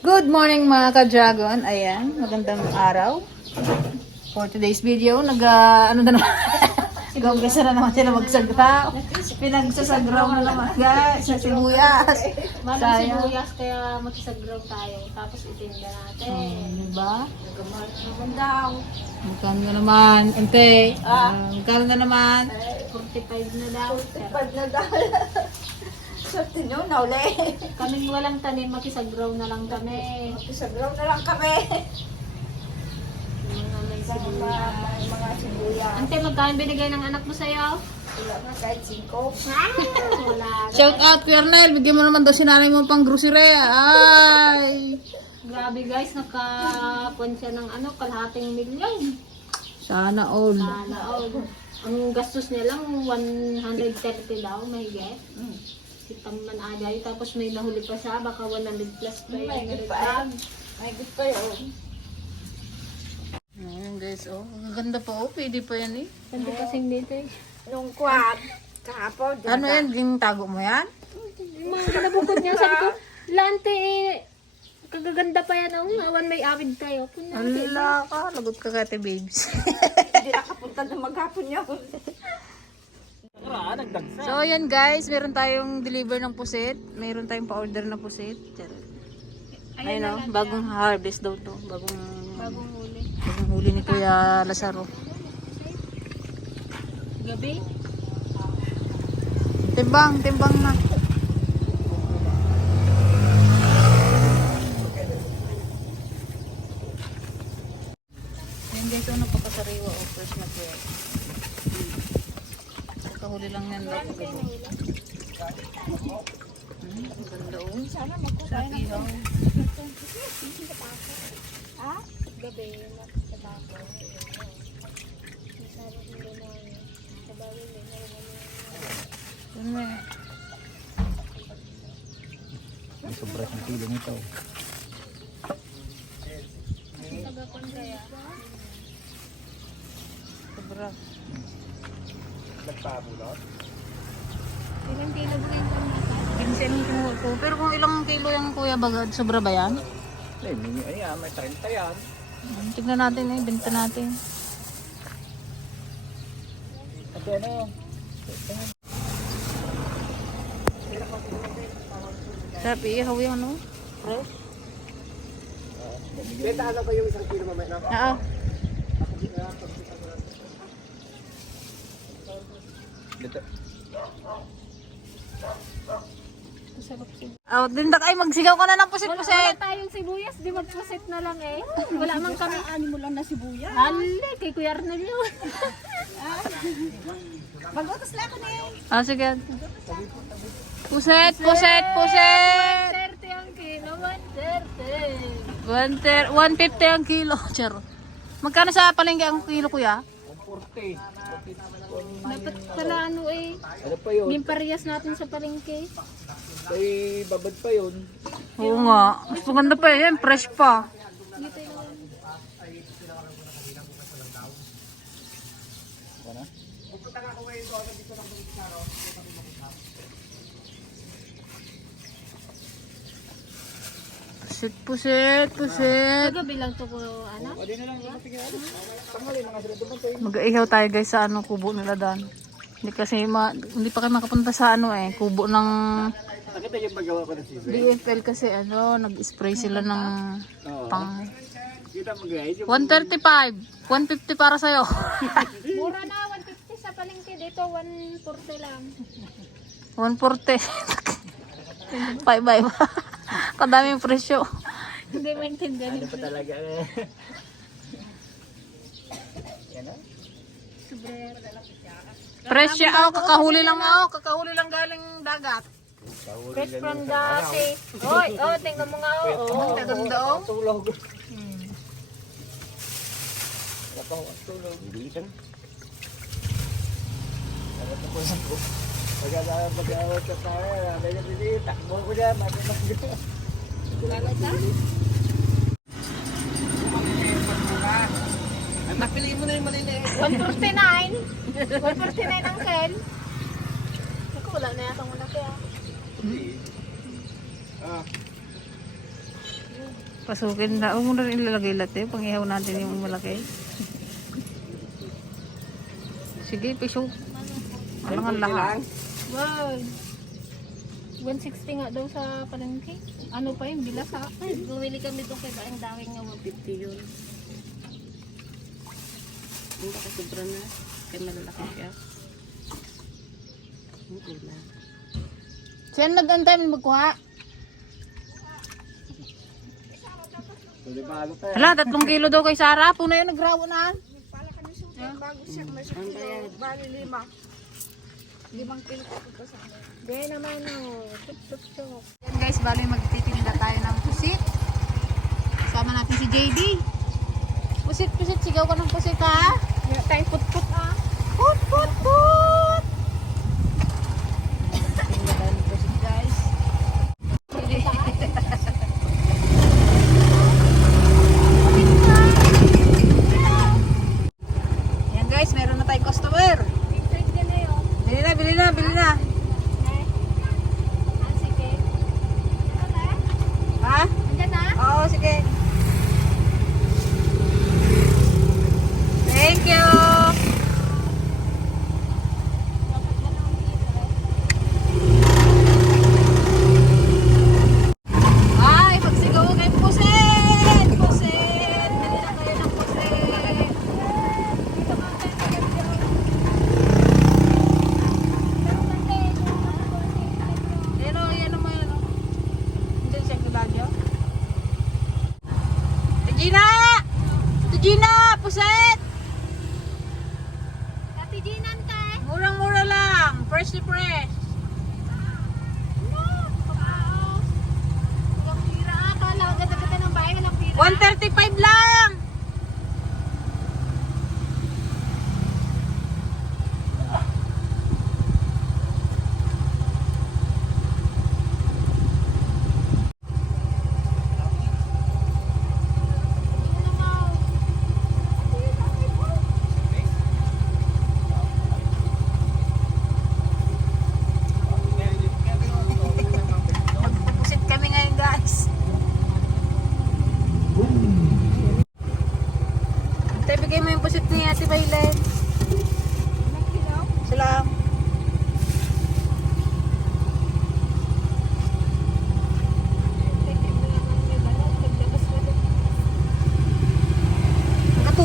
Good morning mga ka-dragon. Ayan, magandang araw. For today's video, nag, ah, ano na naman, nag-umpisa na naman sila magsagraw. Pinagsasagraw na naman guys, sa sibuyas. Malang sibuyas kaya magsagraw tayo. Tapos itinda natin. Hmm, diba? Nagamark naman daw. Magkano na naman? Ante, ah, magkano na naman? 45 na daw. Pag nadal. Swerte nyo, nauli. Kaming walang tanim, makisagraw na lang kami. Sa ground na lang kami. Yung mga mga. Ante, magkano binigay ng anak mo sa'yo? Wala na kahit singko. Ah, wala. Shout out, Kuya Arnel. Bigyan mo naman daw si nanay mo pang grocery. Ay! Grabe guys, nakapuan siya ng ano, kalahating milyon. Sana all. Sana all. Ang gastos niya lang, 130 daw, may get. Kitang man agay. Tapos may nahuli pa siya, baka 100 plus pa yun. May good pa. May good pa yun. Guys, oh. Ang ganda pa, oh. Pwede pa yan eh. Ganda kasing dito eh. Nung kwad, kahapon. Ano yan? Yung tago mo yan? Mga kinabukod niya, sabi ko, Lante eh, kagaganda pa yan, oh. Awan may awid tayo. Punati. Ala ka, lagot ka kate babes. Hindi nakapunta na maghapon yun. so ayan guys, meron tayong deliver ng pusit. Meron tayong pa-order na pusit. Charot. Ayun oh, bagong harvest daw to. Bagong, Bagong bagong huli ni Kuya Lazaro. Gabi? Timbang, timbang na. Ayan guys, oh, napakasariwa oh, fresh na kuya. Kahuli lang yan daw kagabi. Hmm, ang ganda oh. Sana magkukain. Ha? Gabi, sa bako. Masarap yung gano'n. Sa bagay, may meron Yun na eh. Sobra ng kilo nito. Tagakon kaya. Sobra. Ilang kilo ba yung? Pinsin ko ko. Pero kung ilang kilo yung kuya bagad, sobra ba yan? Ay, may, ay, ah, may 30 yan. Hmm, Tignan natin eh, benta natin. At ano, Sarap ihaw yung ano? Fresh? Benta ano ba yung isang kilo mamaya na? Oo. Dito. Oh, dindak ay magsigaw ka na ng pusit-pusit. Wala tayong sibuyas, di magpusit na lang eh. Wala man kami. Ano mo lang na sibuyas? Hali, kay Kuya Arnel yun. Magutos na ako na yun. Ah, sige. Puset, puset, puset. 30 ang kilo, 130. 150 ang kilo. Charo. Magkano sa palengke ang kilo kuya? 40. Dapat pala ano eh. Ano pa yun? Yung parehas natin sa palengke. Ay, babad pa yun. Oo nga. Mas maganda pa yan. Fresh pa. Ano? Pusit, pusit, pusit. Kagabi lang to ko, anak. Pwede na lang yung tingin ano. Tanghali nga sila dumatay. Mag-ihaw tayo guys sa ano, kubo nila dan. Hindi kasi ma, hindi pa kayo makapunta sa ano eh, kubo ng Nakita yung paggawa ko ng season. DFL kasi ano, nag-spray sila ng Oo. pang Kita mo guys, yung 135, 150 para sa'yo. Mura na, 150 sa palengke. Dito, 140 lang. 140. bye bye ba? Kadaming presyo. Hindi maintindihan. ano pa talaga. eh. Yan. Presyo ako, kakahuli lang ako, kakahuli lang galing dagat. Fresh from the sea. Oy, oh, tingnan mo nga, oh. Oh, oh. Tulog. Wala pa ako tulog. Hindi ka na. Ano ito ko lang ko. Pagkala pag-awat ka tayo, ano yung hindi, takbo ko dyan, matimas dyan. Ano Napili mo na yung maliliit. 149. 149 ang kel. Naku, wala na yata muna kaya. Ah, Pasukin na. Huwag mo na rin ilalagay lahat eh. Pangihaw natin yung malaki. Sige, piso. Ano nga lahat? Wow. 160 nga daw sa palengke. Ano pa yun? Bilas ha? Bumili kami doon kay Daing Dawing nga 150 yun. Hindi ka sobra na. Kaya malalaki siya. Okay na. Saan nag-antay mo magkuha? Hala, tatlong kilo daw kay Sarah. Puno yun, nagrawo na. Bago siya, may siya kilo. Bali lima. Limang kilo ko sa akin. Hindi naman o. Chup. Yan guys, bali magtitinda tayo ng pusit. Kasama natin si JD. Pusit, pusit. Sigaw ka ng pusit ha. Tayo put-put ah. Put,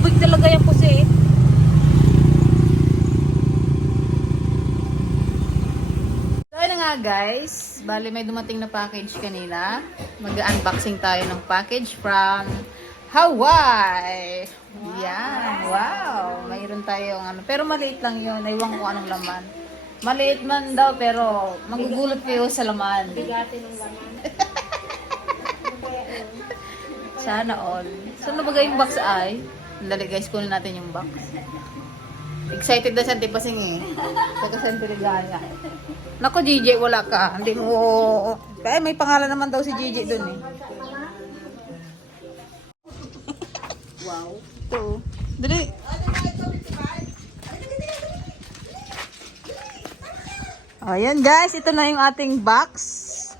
Nakatubig talaga yung pusit. So ayun na nga guys, bali may dumating na package kanina. Mag-unboxing tayo ng package from Hawaii. Yan, wow. Mayroon tayong ano, pero maliit lang yun. Ewan ko anong laman. Maliit man daw pero magugulot kayo sa laman. Bigati ng laman. Sana all. Saan na bagay yung box ay? Dali guys, kunin natin yung box. Excited na si Auntie Pasing eh. Sa San Piligaya. Nako, GJ, wala ka. Hindi mo... Kaya may pangalan naman daw si GJ dun eh. Wow. Ito. Dali. Ayan guys, ito na yung ating box.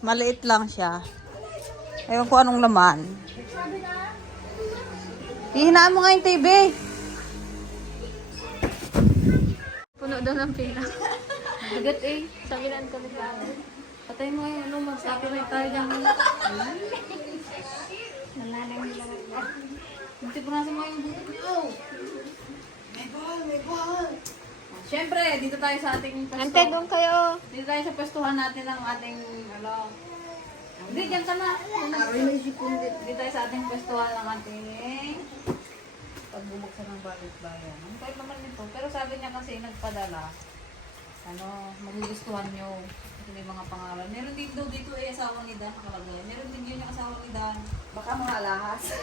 Maliit lang siya. Ewan ko anong laman. Ihinaan mo nga yung TV. Puno daw ng pira. Bigat eh. Sabi na kami ka. Patay mo yung ano, mag-copyright tayo dyan. Nalalang nila. Hindi po nasa mo yung buto. Oh! May ball, may ball! Siyempre, dito tayo sa ating pwesto. Ante, doon kayo. Dito tayo sa pwestuhan natin ng ating, ano, hindi, dyan ka na. Dito tayo sa ating pwestuhan ng ating pagbubuksan ng balik bayan. Ang kahit naman nito. Pero sabi niya kasi nagpadala, ano, magugustuhan nyo. Kasi may mga pangalan. Meron din daw dito eh, asawa ni Dan nakalagay. Meron din yun yung asawa ni Dan. Baka mga alahas.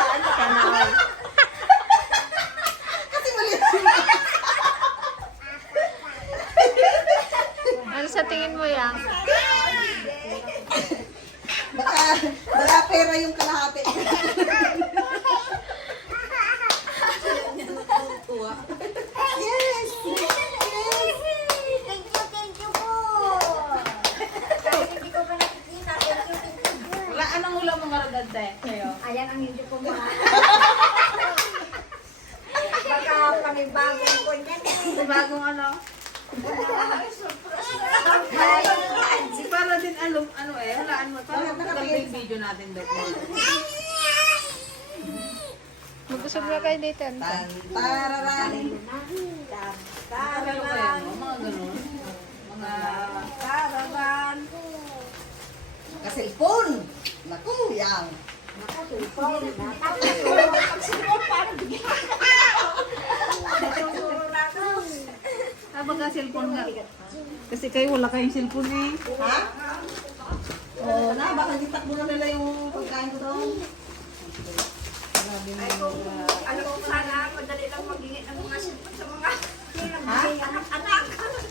All. Ano Ano yung video natin daw. Magusog na kayo dito. Tan, tararan. Tan, tararan. Mga ganun. Mga tararan. Nakaselfon. Naku, yan. Nakaselfon. Nakaselfon. Nakaselfon. Parang bigyan. Habang ka cellphone nga. Kasi kayo wala kayong cellphone eh. Ha? Oo na, baka gitakbo na nila yung pagkain ko doon. Ay, kung alam ko sana, madali lang magingit ng mga sipot sa mga anak-anak.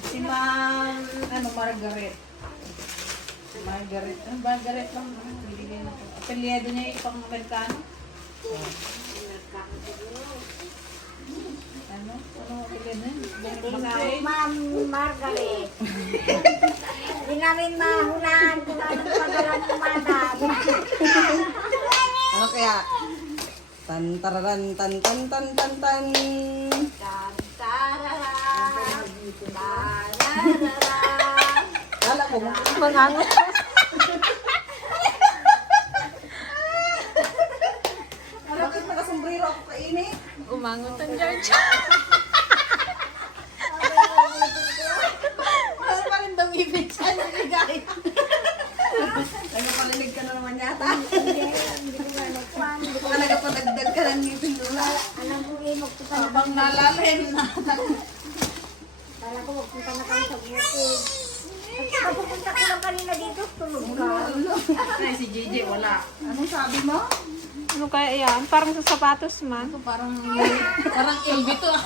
Si Ma'am, ano, Margaret. Margaret. Ano, Margaret lang. Bibigyan na po. Apelyado niya yung pang Amerikano. Ano? Ano apelyado niya? Ma'am Margaret. Namin mahulaan kung anong pagalan ng madam. Ano kaya? Tan tararan tan tan tan tan tan. Kala ko Mangangat. Bakit nakasombrero ako kainit? umangot ang George. Ano pa rin daw ibig siya nagigay? Nagpapalinig ka na naman yata. Baka nagpapadagdag ka ng ngipin lula. Alam ko eh, magpunta na Habang nalalim na. Kala ko magpunta na kami sa bukid. Pupunta ko lang kanina dito, tulog ka. Ay, si JJ wala. Anong sabi mo? Ano kaya yan? Parang sa sapatos man. Parang, parang ilbi to ah.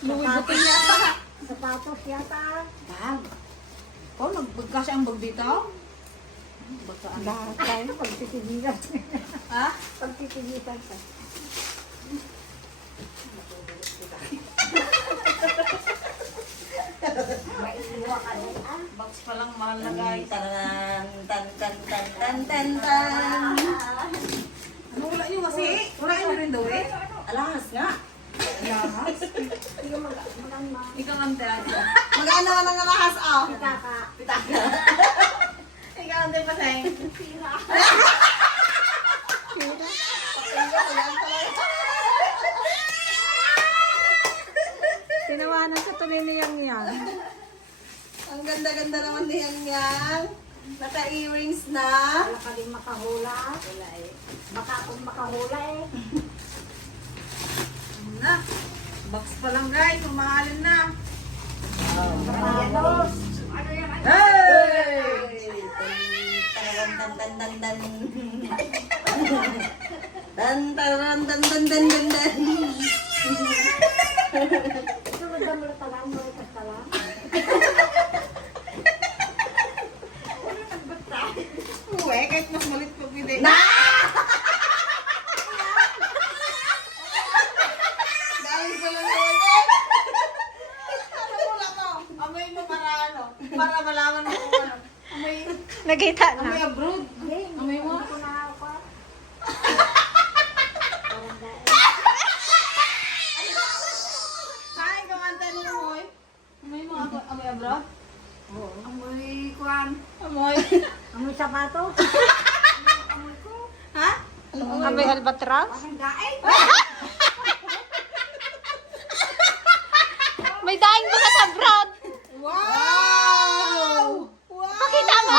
Louis Vuitton yata. Sapatos yata. Bag. Oh, nagbagka siya ang bag dito? Bagaan. Lahat tayo. Pagtitigilan. Ha? Pagtitigilan ka. Box pa lang mahal na guys. Tan tan tan tan tan tan tan. Ano wala yun kasi? Wala yun rin daw eh. Alas nga. Lahas. Ikaw ang teatro. Magkano ka ng alahas ah? Kaka. Ikaw ang pa sa'yo. Tinawanan sa tuloy niyang yan. Ang ganda-ganda naman ni Yang Yang. Naka-earrings na. Wala ka din makahula. Wala eh. Baka akong makahula eh. Na. Box pa lang guys. Umahalin na. Ayanos. Hey! Tan tan tan tan tan. Tan tan tan tan tan tan tan. Sunod na mula talang, mula talang. Uwe, kahit mas malit pa pwede. Na! Galing pa lang yun eh. Ano mo lang mo? Amoy mo para ano? Para malaman mo kung ano. Amoy, Nagkita amoy na. abroad. Amoy mo? Ako na ako. Kain ka man tayo ng amoy. Amoy amoy abroad? Amoy kwan. Amoy. Amoy sapatos. Ha? Amoy albatras. Ang daing. May daing pa ka sa brown. Wow! Pakita mo.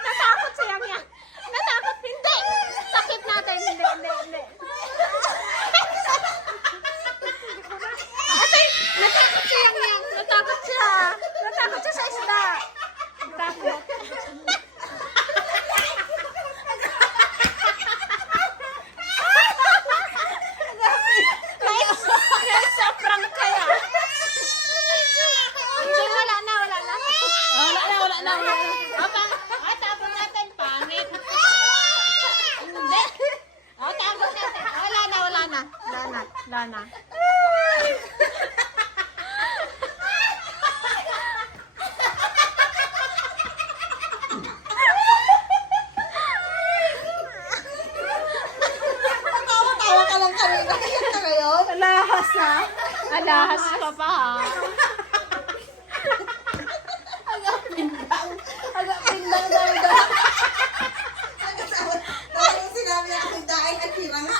Natakot siya niya. Natakot. Hindi. Takip natin. Hindi, hindi, hindi. Ate, natakot siya niya. Natakot siya. Natakot siya sa isda. Natakot. Guys, guys, sa prank kaya. Hindi, wala na, wala na. Wala na, wala na, wala na. Apa? Ay, tapon natin. Pangit. Hindi. Oh, tapon natin. Wala na, wala na. Wala na, wala na. Tawa ka lang Alahas ha. Alahas ka pa ha. Aga pindang daw daw. Tapos sinabi ako, dahil nagkira nga.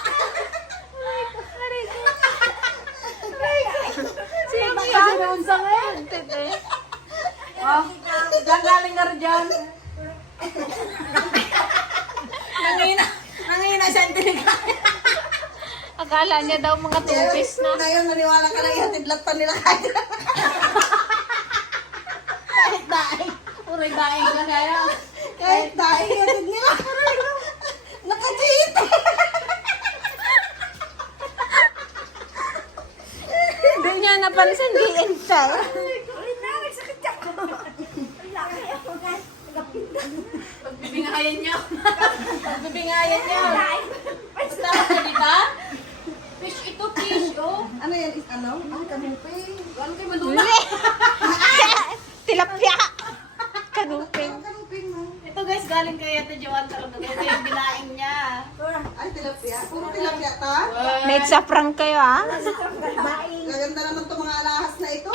Sino ka? Sino sa ngayon? Tete. Oh, diyan galing ka rin dyan. Nangina. Nangina siya ang tinigang. Akala niya daw mga tupis na. Ngayon, maniwala ka lang ihatid lang pa nila kahit. Kahit daing. Uray daing ka kaya. Kahit dahil ihatid nila. Nakachit! Hindi niya napansin, di enter. Uy, na, nagsakit ako. Ang laki ako, guys. Bibingayan niya. Bibingayan niya. Basta ka, di ba? Fish ito, fish, oh. Ano yan? is- Ano? Ang kamupi. Ano kayo madula? Tilapia. Kanuping. Ang kamupi mo. Ito guys, galing kay Ate Joanne talaga. Ito yung bilaing niya. Ay, tilapia. Puro tilapia ta. Make sa prank kayo ha. Gaganda naman itong mga alahas na ito.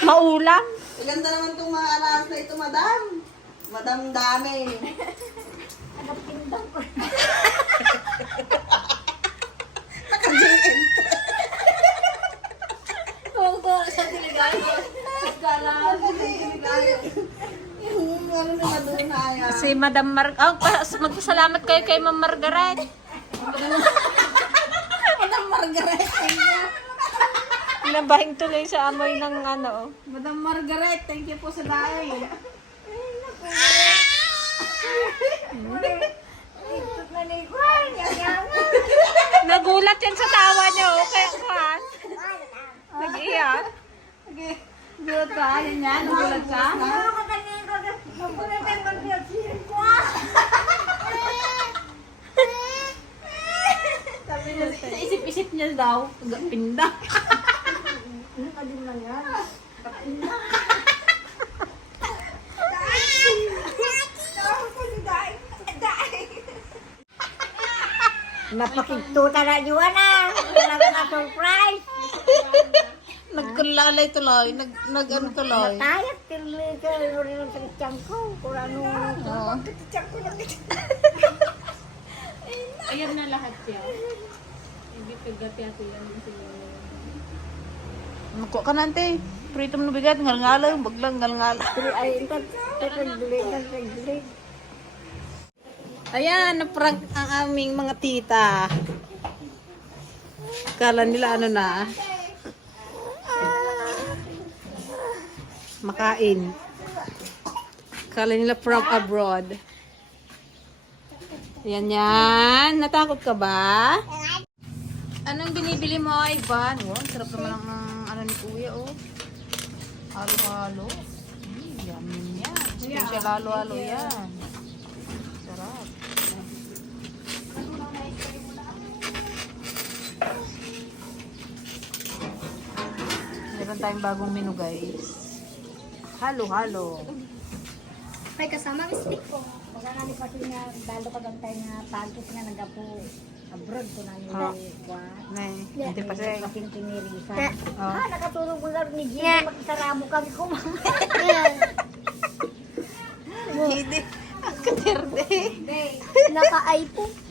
Maulam. Gaganda naman itong mga alahas na ito, madam. Madam dami. Naka-JM. Kung ko sa tinigayo. Kala. Yung ano na madunaya. Si Madam Mar... Oh, pa- magpasalamat kayo kay Ma'am Margaret. Madam Margaret. Nabahing tuloy sa amoy ng ano. oh. Madam Margaret, thank you po sa daing. Nagulat yan sa tawa niyo. oh. Kaya kuhan. Nag-iyak. Good ka, yan yan. Nagulat ka. Sabi niya, sa isip-isip niya daw, pinda. Napakigtuta na yun ah. Wala na surprise. Nagkulalay tuloy, nag, nag ano tuloy. Tayat, tinuloy ka rin ng tiyan ko. Kung ano, tiyan ko na Ayan na lahat yan. Hindi paggapiati yan sila. Nakuha ka nante. Prito mo na bigat, ngalngala, baglang ngalngala. Ay, ito, ito, dulit. Ayan, naprank ang aming mga tita. Kala nila ano na. Makain. Kala nila from abroad. Yan yan. Natakot ka ba? Anong binibili mo, Ivan? Wow, sarap naman ang ano ni Kuya, oh. Halo-halo. Mm, yummy yan. Special halo-halo yan. Sarap. Meron tayong bagong menu, guys. Halo-halo. May kasama ang stick ko. Pagka nga ni Pati nga, dalo ka doon tayo nga pagkit nga nagapo abroad ko na ni Oh. Nay, hindi pa siya. Pakinti ni Risa. Oh. Ah, nakatulog ko lang ni Gina. Magkasaramo kami kumama. Hindi. Ang katerde. Naka-iPhone. iPhone.